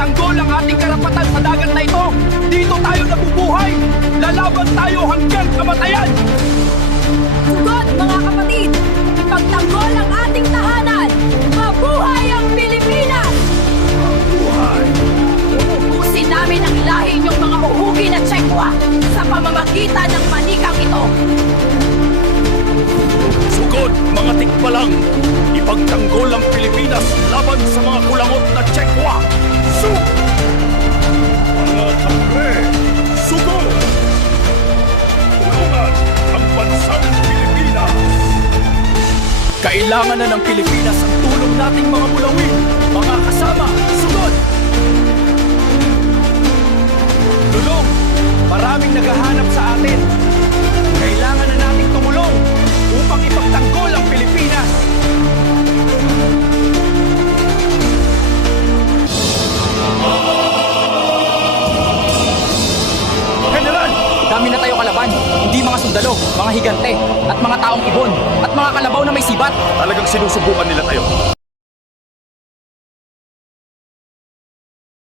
ipagtanggol ang ating karapatan sa dagat na ito. Dito tayo nabubuhay. Lalaban tayo hanggang kamatayan. Sugod, mga kapatid! Ipagtanggol ang ating tahanan! Mabuhay ang Pilipinas! Buhay! Uubusin namin ang lahi niyong mga uhugi na Tsekwa sa pamamagitan ng manikang ito! Sugod, mga tikbalang! Ipagtanggol ang Pilipinas laban sa mga kulangot na Tsekwa! Mga kapre, sugod! Tulungan ang bansang Pilipinas! Kailangan na ng Pilipinas ang tulong nating mga mulawin! Mga kasama, sugod! Tulong! Maraming naghahanap sa atin! Kailangan na nating tumulong upang ipagtanggol ang Pilipinas! General! Dami na tayo kalaban, hindi mga sundalo, mga higante, at mga taong ibon, at mga kalabaw na may sibat. Talagang sinusubukan nila tayo.